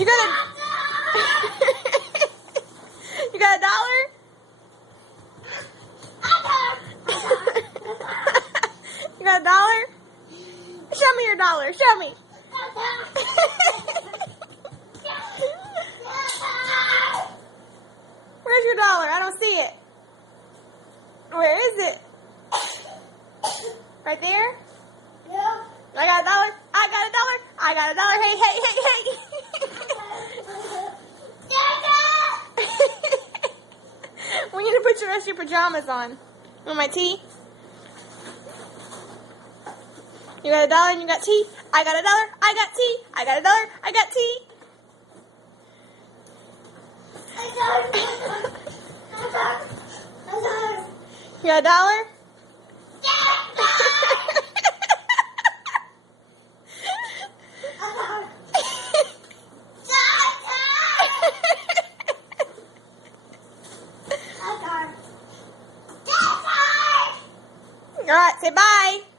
You got a... You got $1? You got $1? Show me your dollar. Show me. Where's your dollar? I don't see it. Where is it? Right there? Yeah. I got $1. I got $1. I got $1. Hey, hey, hey, hey. We need to put your rest of your pajamas on. Want my tea? You got $1 and you got tea? I got $1. I got tea. I got $1. I got tea. You got $1? All right, say bye.